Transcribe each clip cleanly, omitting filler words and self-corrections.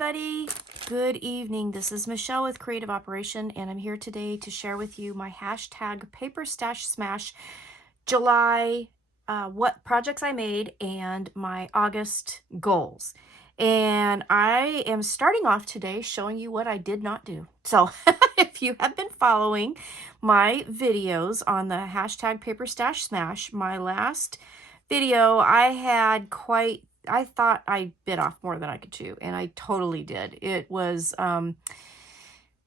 everybody. Good evening. This is Michelle with Creative Operation, and I'm here today to share with you my hashtag Paper Stash Smash July, what projects I made, and my August goals. And I am starting off today showing you what I did not do. So if you have been following my videos on the hashtag Paper Stash Smash, my last video, I thought I bit off more than I could chew, and I totally did. It was a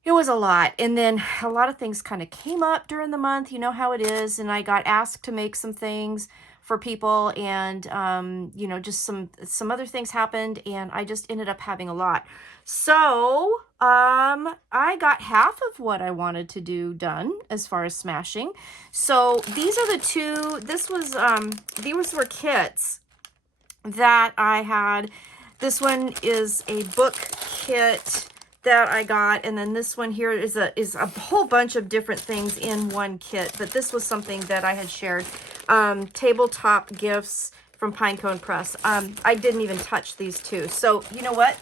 lot. And then a lot of things kind of came up during the month. You know how it is. And I got asked to make some things for people, and just some other things happened, and I just ended up having a lot. So I got half of what I wanted to do done as far as smashing. So these are the two. These were kits that I had. This one is a book kit that I got, and then this one here is a whole bunch of different things in one kit, but this was something that I had shared. Tabletop gifts from Pinecone Press. I didn't even touch these two, so you know what,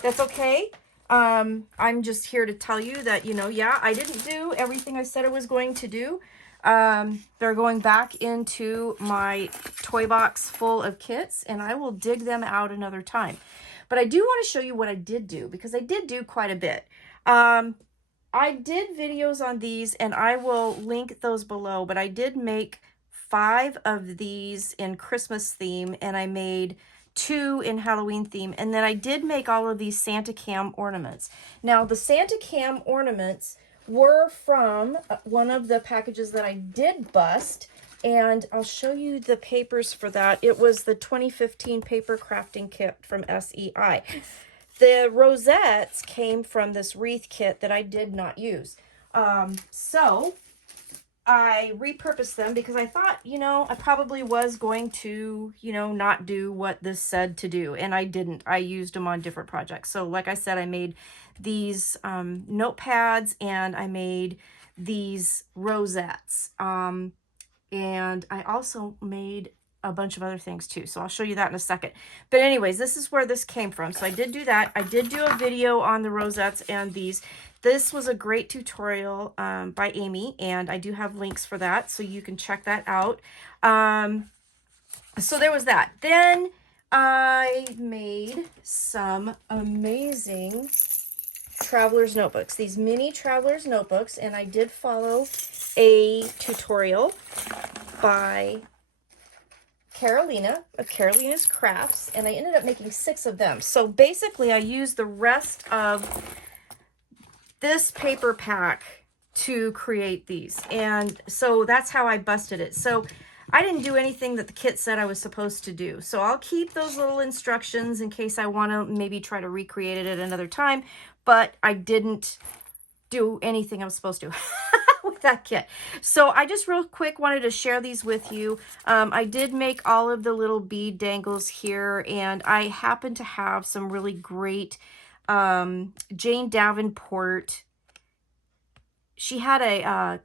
that's okay. I'm just here to tell you that, yeah, I didn't do everything I said I was going to do. They're going back into my toy box full of kits, and I will dig them out another time. But I do want to show you what I did do, because I did do quite a bit. I did videos on these, and I will link those below, but I did make 5 of these in Christmas theme, and I made 2 in Halloween theme, and then I did make all of these Santa Cam ornaments. Now, the Santa Cam ornaments were from one of the packages that I did bust, and I'll show you the papers for that. It was the 2015 paper crafting kit from SEI. The rosettes came from this wreath kit that I did not use. So I repurposed them because I thought, I probably was going to, not do what this said to do, and I didn't. I used them on different projects. So like I said, I made these notepads, and I made these rosettes. And I also made a bunch of other things too. So I'll show you that in a second. But anyways, this is where this came from. So I did do that. I did do a video on the rosettes and these. This was a great tutorial by Amy, and I do have links for that, so you can check that out. So there was that. Then I made some amazing traveler's notebooks, these mini traveler's notebooks, and I did follow a tutorial by Carolina of Carolina's Crafts, and I ended up making 6 of them. So basically I used the rest of this paper pack to create these, and so that's how I busted it. So I didn't do anything that the kit said I was supposed to do, so I'll keep those little instructions in case I want to maybe try to recreate it at another time, but I didn't do anything I was supposed to with that kit. So I just real quick wanted to share these with you. I did make all of the little bead dangles here, and I happen to have some really great Jane Davenport. She had a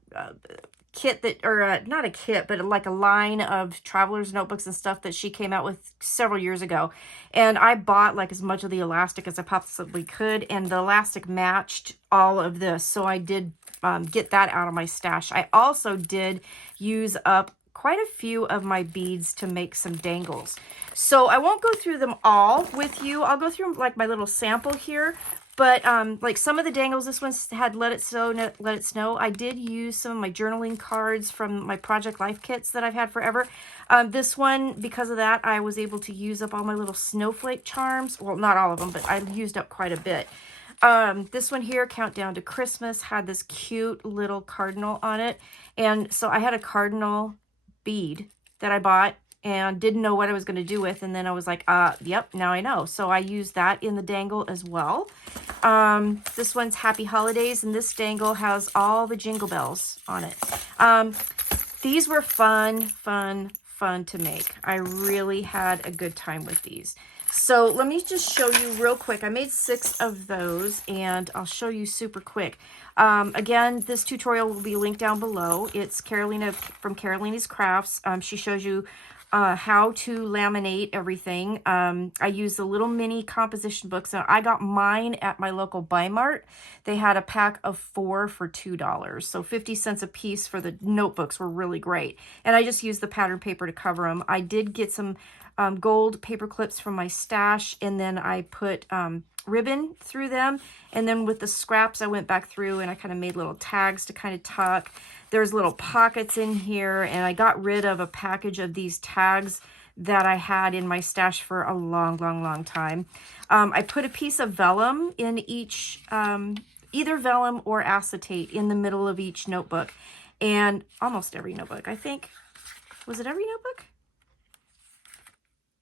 kit that, or not a kit, but like a line of traveler's notebooks and stuff that she came out with several years ago. And I bought like as much of the elastic as I possibly could, and the elastic matched all of this. So I did get that out of my stash. I also did use up quite a few of my beads to make some dangles. So I won't go through them all with you. I'll go through like my little sample here. But like some of the dangles, this one had Let It Snow, Let It Snow. I did use some of my journaling cards from my Project Life kits that I've had forever. This one, because of that, I was able to use up all my little snowflake charms. Well, not all of them, but I used up quite a bit. This one here, Countdown to Christmas, had this cute little cardinal on it. And so I had a cardinal bead that I bought and didn't know what I was going to do with, and then I was like, yep, now I know. So I used that in the dangle as well. This one's Happy Holidays, and this dangle has all the jingle bells on it. These were fun to make. I really had a good time with these. So let me just show you real quick. I made 6 of those, and I'll show you super quick. Again, this tutorial will be linked down below. It's Carolina from Carolina's Crafts. She shows you how to laminate everything. I used the little mini composition books. And I got mine at my local Buy Mart. They had a pack of 4 for $2. So 50 cents a piece for the notebooks were really great. And I just used the pattern paper to cover them. I did get some gold paper clips from my stash, and then I put ribbon through them. And then with the scraps, I went back through and I kind of made little tags to kind of tuck. There's little pockets in here, and I got rid of a package of these tags that I had in my stash for a long time. I put a piece of vellum in each, either vellum or acetate in the middle of each notebook, and almost every notebook, I think. Was it every notebook?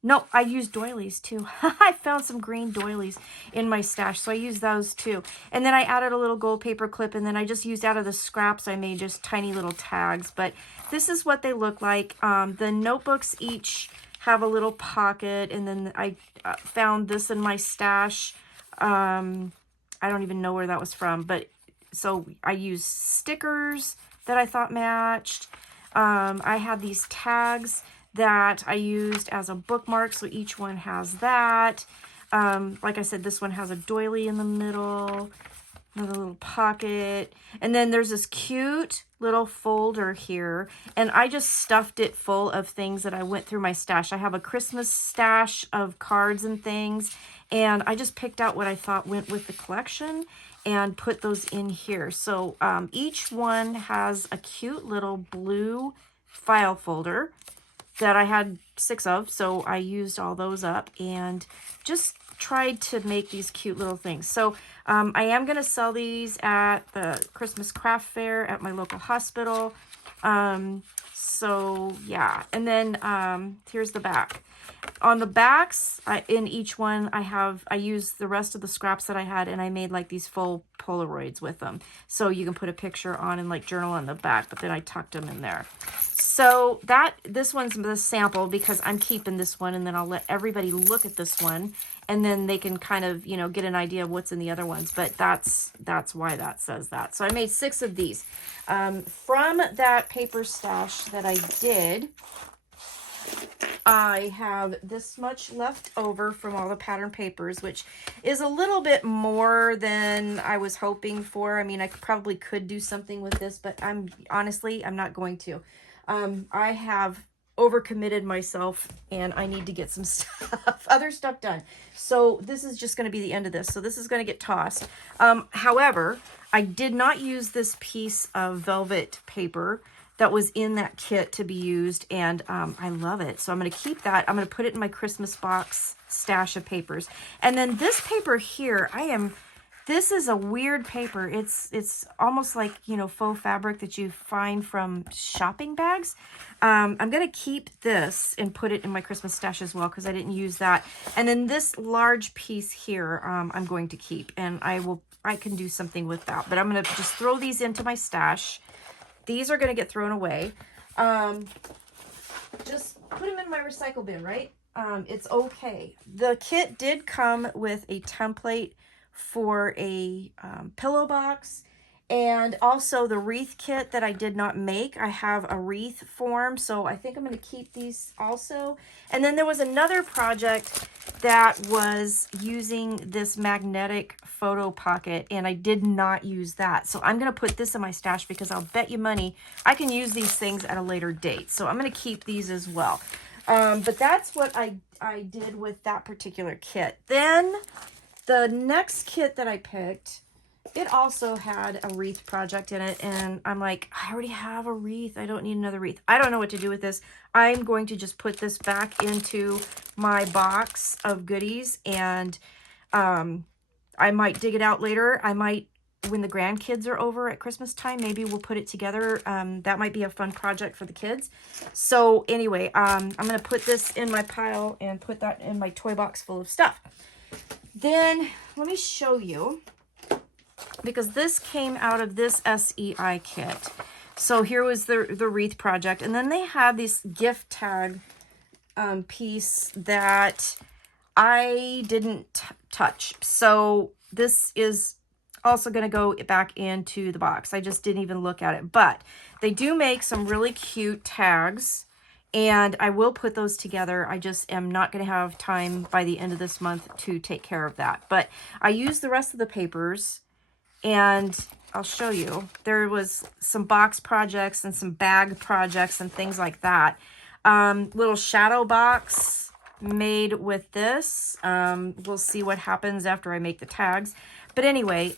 No, I used doilies too. I found some green doilies in my stash, so I used those too. And then I added a little gold paper clip, and then I just used out of the scraps, I made just tiny little tags. But this is what they look like. The notebooks each have a little pocket, and then I found this in my stash. I don't even know where that was from, but so I used stickers that I thought matched. I had these tags that I used as a bookmark, so each one has that. Like I said, this one has a doily in the middle, another little pocket, and then there's this cute little folder here, and I just stuffed it full of things that I went through my stash. I have a Christmas stash of cards and things, and I just picked out what I thought went with the collection and put those in here. So each one has a cute little blue file folder that I had 6 of, so I used all those up and just tried to make these cute little things. So I am going to sell these at the Christmas craft fair at my local hospital. So yeah, and then here's the back. On the backs, in each one, I used the rest of the scraps that I had, and I made like these full Polaroids with them. So you can put a picture on and like journal on the back, but then I tucked them in there. So this one's the sample because I'm keeping this one, and then I'll let everybody look at this one, and then they can kind of, get an idea of what's in the other ones. But that's why that says that. So I made 6 of these. From that paper stash that I did, I have this much left over from all the pattern papers, which is a little bit more than I was hoping for. I mean, I probably could do something with this, but honestly, I'm not going to. I have overcommitted myself, and I need to get some other stuff done. So this is just going to be the end of this. So this is going to get tossed. However, I did not use this piece of velvet paper that was in that kit to be used, and I love it. So I'm going to keep that. I'm going to put it in my Christmas box stash of papers. And then this paper here, this is a weird paper. It's almost like, faux fabric that you find from shopping bags. I'm going to keep this and put it in my Christmas stash as well because I didn't use that. And then this large piece here, I'm going to keep, and I can do something with that. But I'm going to just throw these into my stash. These are going to get thrown away. Just put them in my recycle bin, right? It's okay. The kit did come with a template for a pillow box, and also the wreath kit that I did not make. I have a wreath form, so I think I'm going to keep these also. And then there was another project that was using this magnetic photo pocket, and I did not use that. So I'm going to put this in my stash because I'll bet you money I can use these things at a later date. So I'm going to keep these as well. But that's what I did with that particular kit. Then the next kit that I picked, it also had a wreath project in it, and I'm like, I already have a wreath. I don't need another wreath. I don't know what to do with this. I'm going to just put this back into my box of goodies, and I might dig it out later. I might, when the grandkids are over at Christmas time, maybe we'll put it together. That might be a fun project for the kids. So anyway, I'm going to put this in my pile and put that in my toy box full of stuff. Then let me show you, because this came out of this SEI kit. So here was the wreath project, and then they had this gift tag piece that I didn't touch. So this is also going to go back into the box. I just didn't even look at it, but they do make some really cute tags and I will put those together. I just am not going to have time by the end of this month to take care of that. But I used the rest of the papers, and I'll show you. There was some box projects and some bag projects and things like that. Little shadow box made with this. We'll see what happens after I make the tags. But anyway,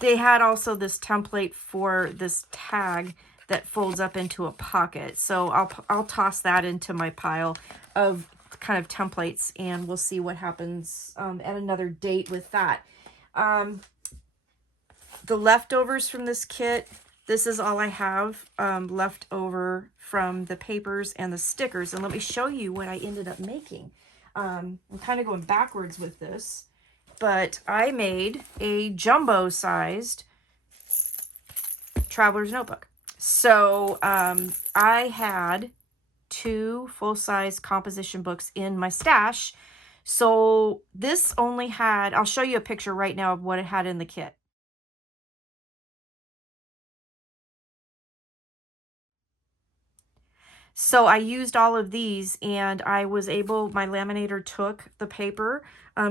they had also this template for this tag that folds up into a pocket. So I'll toss that into my pile of kind of templates, and we'll see what happens at another date with that. The leftovers from this kit, this is all I have left over from the papers and the stickers. And let me show you what I ended up making. I'm kind of going backwards with this, but I made a jumbo-sized traveler's notebook. So I had 2 full-size composition books in my stash. So this only had, I'll show you a picture right now of what it had in the kit. So I used all of these, and I was able, my laminator took the paper,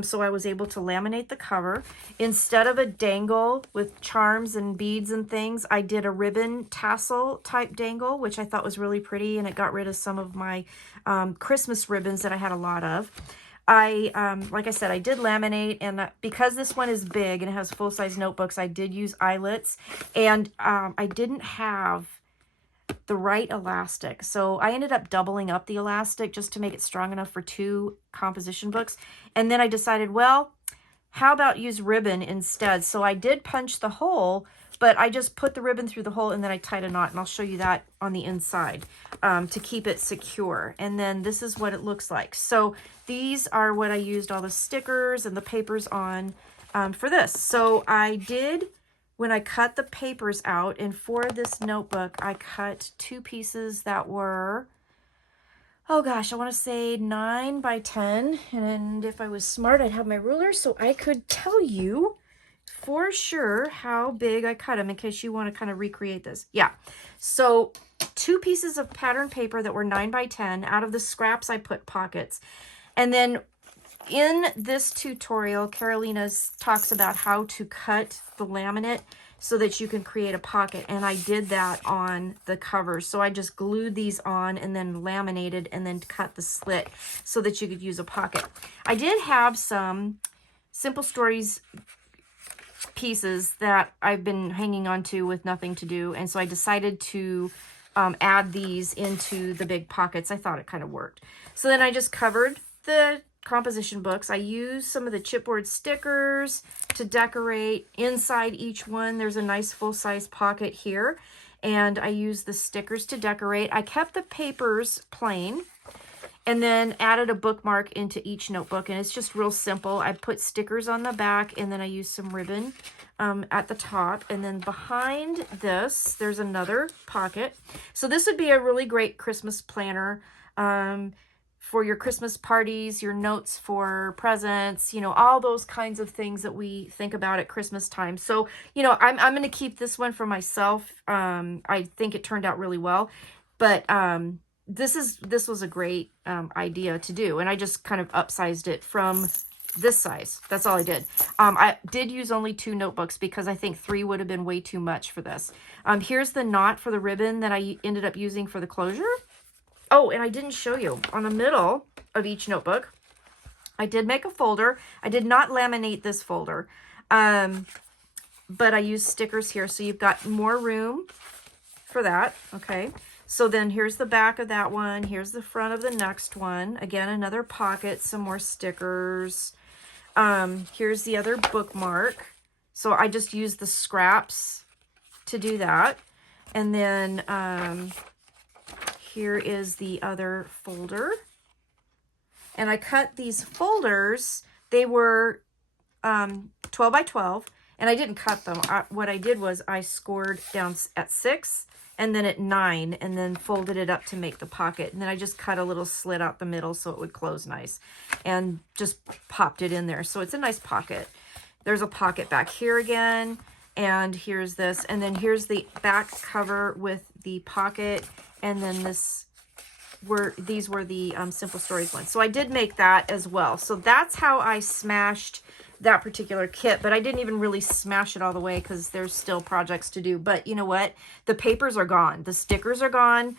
so I was able to laminate the cover. Instead of a dangle with charms and beads and things, I did a ribbon tassel type dangle, which I thought was really pretty, and it got rid of some of my Christmas ribbons that I had a lot of. Like I said, I did laminate, and because this one is big and it has full-size notebooks, I did use eyelets, and I didn't have the right elastic. So I ended up doubling up the elastic just to make it strong enough for 2 composition books. And then I decided, well, how about use ribbon instead? So I did punch the hole, but I just put the ribbon through the hole, and then I tied a knot, and I'll show you that on the inside to keep it secure. And then this is what it looks like. So these are what I used all the stickers and the papers on for this. So I did, when I cut the papers out, and for this notebook, I cut 2 pieces that were, oh gosh, I want to say 9 by 10. And if I was smart, I'd have my ruler so I could tell you for sure how big I cut them in case you want to kind of recreate this. Yeah. So 2 pieces of pattern paper that were 9 by 10. Out of the scraps, I put pockets. And then in this tutorial, Carolina talks about how to cut the laminate so that you can create a pocket, and I did that on the cover. So I just glued these on and then laminated and then cut the slit so that you could use a pocket. I did have some Simple Stories pieces that I've been hanging on to with nothing to do, and so I decided to add these into the big pockets. I thought it kind of worked. So then I just covered the composition books. I used some of the chipboard stickers to decorate inside each one. There's a nice full-size pocket here, and I used the stickers to decorate. I kept the papers plain and then added a bookmark into each notebook, and it's just real simple. I put stickers on the back, and then I used some ribbon at the top, and then behind this there's another pocket. So this would be a really great Christmas planner for your Christmas parties, your notes for presents, you know, all those kinds of things that we think about at Christmas time. So, you know, I'm going to keep this one for myself. I think it turned out really well, but this was a great idea to do, and I just kind of upsized it from this size. That's all I did. I did use only 2 notebooks because I think 3 would have been way too much for this. Here's the knot for the ribbon that I ended up using for the closure. Oh, and I didn't show you. On the middle of each notebook, I did make a folder. I did not laminate this folder, but I used stickers here, so you've got more room for that, okay? So then here's the back of that one. Here's the front of the next one. Again, another pocket, some more stickers. Here's the other bookmark. So I just used the scraps to do that. And then here is the other folder. And I cut these folders. They were 12 by 12, and I didn't cut them. What I did was I scored down at 6 and then at 9, and then folded it up to make the pocket. And then I just cut a little slit out the middle so it would close nice, and just popped it in there. So it's a nice pocket. There's a pocket back here again, and here's this, and then here's the back cover with the pocket, and then these were the Simple Stories ones. So I did make that as well. So that's how I smashed that particular kit, but I didn't even really smash it all the way because there's still projects to do. But you know what? The papers are gone. The stickers are gone.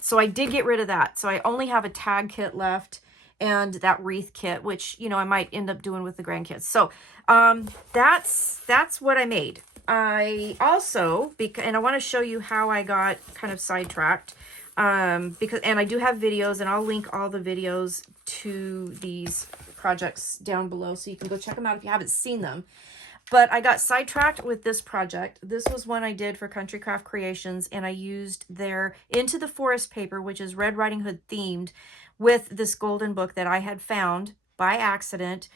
So I did get rid of that. So I only have a tag kit left and that wreath kit, which, you know, I might end up doing with the grandkids. So that's what I made. I also, and I want to show you how I got kind of sidetracked, and I do have videos, and I'll link all the videos to these projects down below so you can go check them out if you haven't seen them. But I got sidetracked with this project. This was one I did for Country Craft Creations, and I used their Into the Forest paper, which is Red Riding Hood themed, with this golden book that I had found by accident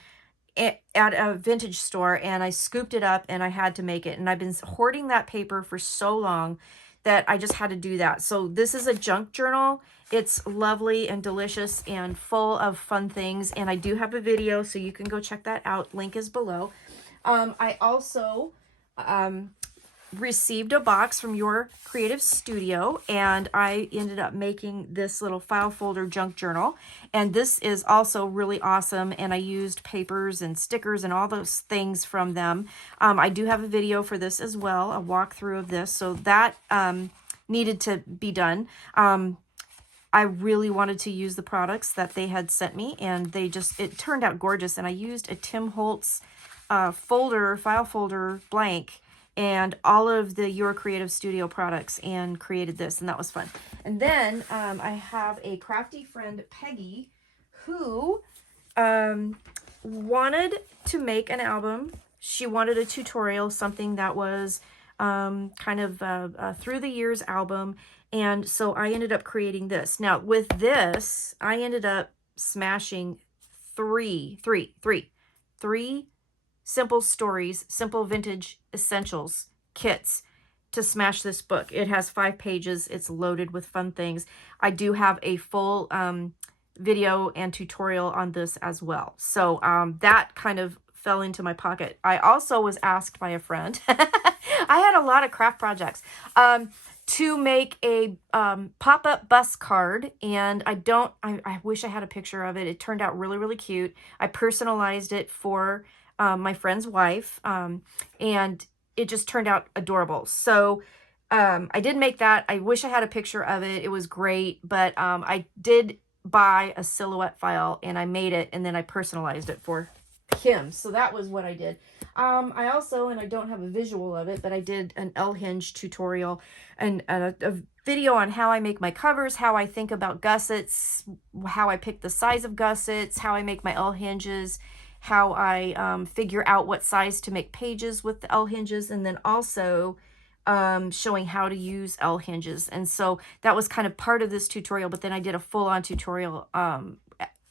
at a vintage store, and I scooped it up and I had to make it. And I've been hoarding that paper for so long that I just had to do that. So this is a junk journal. It's lovely and delicious and full of fun things. And I do have a video, so you can go check that out. Link is below. I also received a box from Your Creative Studio, and I ended up making this little file folder junk journal. And this is also really awesome, and I used papers and stickers and all those things from them. I do have a video for this as well, a walkthrough of this, so that needed to be done. I really wanted to use the products that they had sent me, and it turned out gorgeous. And I used a Tim Holtz file folder blank and all of the Your Creative Studio products and created this, and that was fun. And then I have a crafty friend, Peggy, who wanted to make an album. She wanted a tutorial, something that was kind of a through the years album, and so I ended up creating this. Now with this, I ended up smashing three Simple Stories, Simple Vintage Essentials kits to smash this book. It has 5 pages. It's loaded with fun things. I do have a full video and tutorial on this as well. So that kind of fell into my pocket. I also was asked by a friend, I had a lot of craft projects, to make a pop-up bus card, and I wish I had a picture of it. It turned out really, really cute. I personalized it for my friend's wife, and it just turned out adorable. So I did make that. I wish I had a picture of it. It was great, but I did buy a silhouette file, and I made it, and then I personalized it for him. So that was what I did. I also, and I don't have a visual of it, but I did an L-hinge tutorial and a video on how I make my covers, how I think about gussets, how I pick the size of gussets, how I make my L-hinges, how I figure out what size to make pages with the L-hinges, and then also showing how to use L-hinges. And so that was kind of part of this tutorial, but then I did a full-on tutorial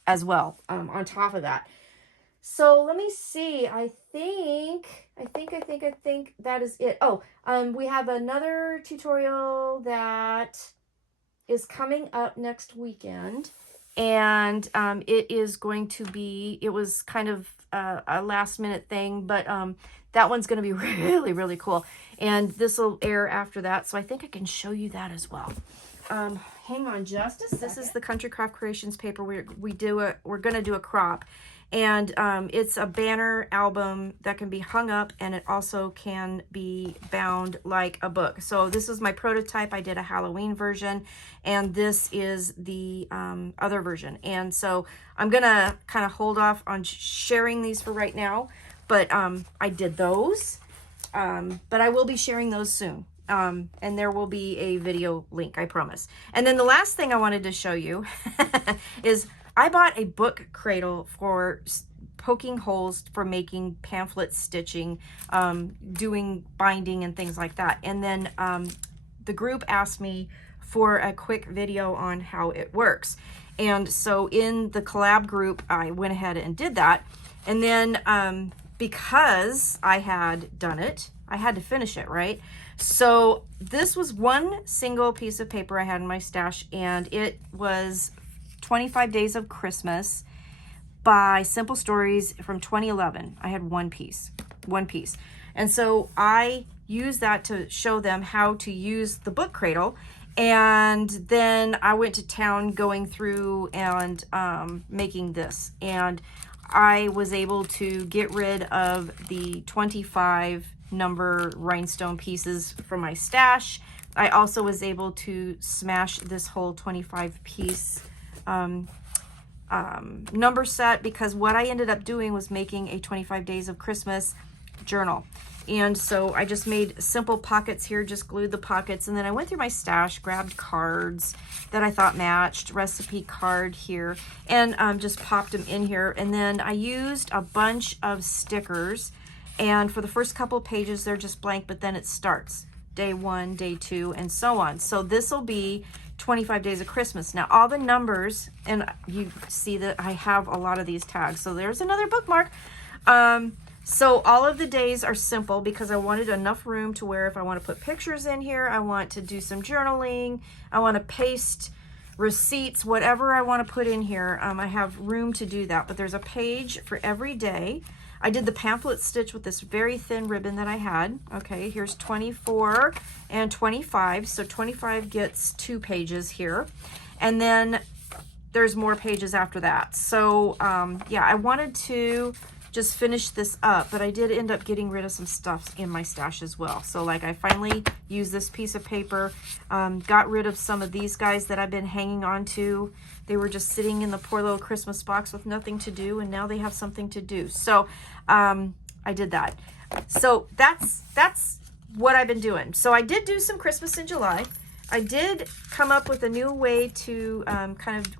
as well on top of that. So let me see. I think that is it. Oh, we have another tutorial that is coming up next weekend. And it is going to be, it was kind of a last minute thing, but that one's going to be really, really cool. And this will air after that. So I think I can show you that as well. Hang on just a second. This is the Country Craft Creations paper. We're going to do a crop. And it's a banner album that can be hung up, and it also can be bound like a book. So this is my prototype. I did a Halloween version, and this is the other version. And so I'm going to kind of hold off on sharing these for right now, but I did those, but I will be sharing those soon. And there will be a video link, I promise. And then the last thing I wanted to show you is I bought a book cradle for poking holes for making pamphlet stitching, doing binding and things like that. And then the group asked me for a quick video on how it works. And so in the collab group, I went ahead and did that. And then because I had done it, I had to finish it, right? So this was one single piece of paper I had in my stash, and it was 25 Days of Christmas by Simple Stories from 2011. I had one piece. And so I used that to show them how to use the book cradle. And then I went to town going through and making this. And I was able to get rid of the 25 number rhinestone pieces from my stash. I also was able to smash this whole 25 piece number set, because what I ended up doing was making a 25 days of Christmas journal. And so I just made simple pockets here, just glued the pockets, and then I went through my stash, grabbed cards that I thought matched, recipe card here, and just popped them in here. And then I used a bunch of stickers, and for the first couple pages they're just blank, but then it starts day 1, day 2, and so on. So this will be 25 days of Christmas. Now all the numbers, and you see that I have a lot of these tags, so there's another bookmark. So all of the days are simple because I wanted enough room to where if I want to put pictures in here, I want to do some journaling, I want to paste receipts, whatever I want to put in here, I have room to do that. But there's a page for every day. I did the pamphlet stitch with this very thin ribbon that I had. Okay, here's 24 and 25. So 25 gets 2 pages here. And then there's more pages after that. So yeah, I wanted to just finish this up, but I did end up getting rid of some stuff in my stash as well. So like I finally used this piece of paper, got rid of some of these guys that I've been hanging on to. They were just sitting in the poor little Christmas box with nothing to do, and now they have something to do. So I did that. So that's what I've been doing. So I did do some Christmas in July. I did come up with a new way to kind of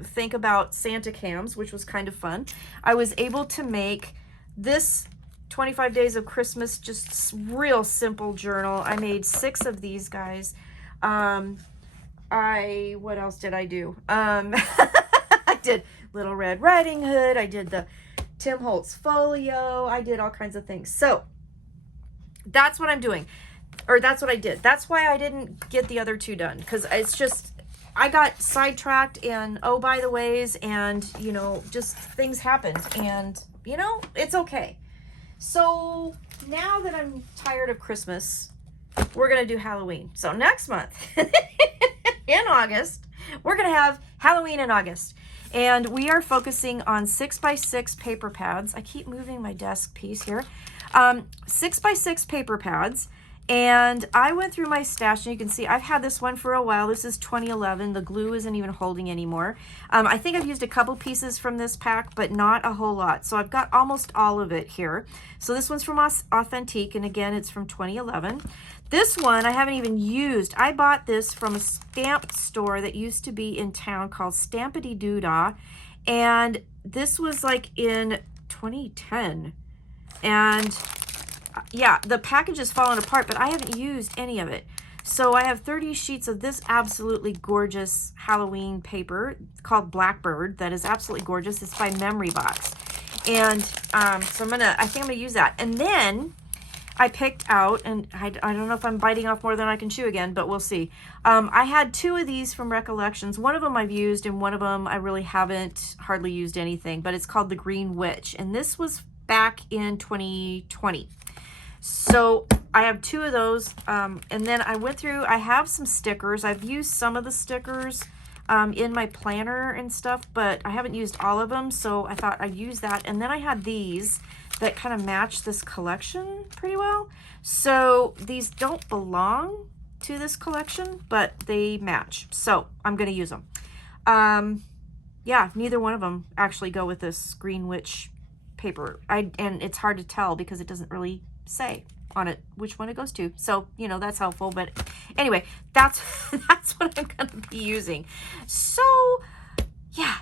think about Santa cams, which was kind of fun. I was able to make this 25 days of Christmas just real simple journal. I made 6 of these guys. What else did I do? I did Little Red Riding Hood. I did the Tim Holtz folio. I did all kinds of things. So that's what I'm doing, or that's what I did. That's why I didn't get the other 2 done, because it's just, I got sidetracked and oh by the ways, and you know, just things happened, and you know, it's okay. So now that I'm tired of Christmas, we're gonna do Halloween. So next month in August, we're gonna have Halloween in August, and we are focusing on 6x6 paper pads. I keep moving my desk piece here. 6x6 paper pads. And I went through my stash, and you can see I've had this one for a while. This is 2011. The glue isn't even holding anymore. I think I've used a couple pieces from this pack, but not a whole lot. So I've got almost all of it here. So this one's from Authentique, and again, it's from 2011. This one I haven't even used. I bought this from a stamp store that used to be in town called Stampity Doodah, and this was like in 2010. And yeah, the package is falling apart, but I haven't used any of it. So I have 30 sheets of this absolutely gorgeous Halloween paper called Blackbird that is absolutely gorgeous. It's by Memory Box. And so I think I'm gonna use that. And then I picked out, and I don't know if I'm biting off more than I can chew again, but we'll see. I had 2 of these from Recollections. One of them I've used, and one of them I really haven't hardly used anything, but it's called the Green Witch. And this was back in 2020. So I have 2 of those, and then I went through, I have some stickers. I've used some of the stickers in my planner and stuff, but I haven't used all of them, so I thought I'd use that. And then I had these that kind of match this collection pretty well. So these don't belong to this collection, but they match, so I'm going to use them. Yeah, neither one of them actually go with this Green Witch paper. And it's hard to tell because it doesn't really say on it which one it goes to, so you know, that's helpful. But anyway, that's what I'm gonna be using. So yeah,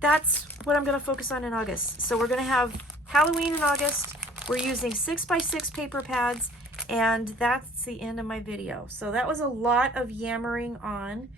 that's what I'm gonna focus on in August. So we're gonna have Halloween in August. We're using 6x6 paper pads, and that's the end of my video. So that was a lot of yammering on.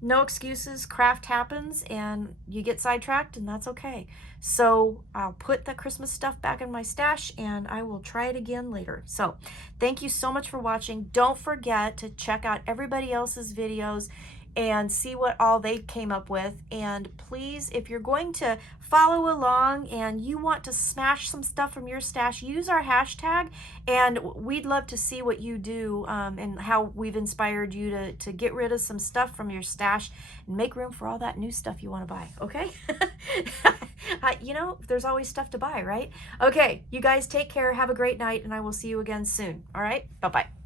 No excuses, craft happens, and you get sidetracked, and that's okay. So I'll put the Christmas stuff back in my stash, and I will try it again later. So thank you so much for watching. Don't forget to check out everybody else's videos and see what all they came up with. And please, if you're going to follow along and you want to smash some stuff from your stash, use our hashtag, and we'd love to see what you do, and how we've inspired you to get rid of some stuff from your stash and make room for all that new stuff you want to buy, okay? You know, there's always stuff to buy, right? Okay, you guys take care, have a great night, and I will see you again soon, all right? Bye-bye.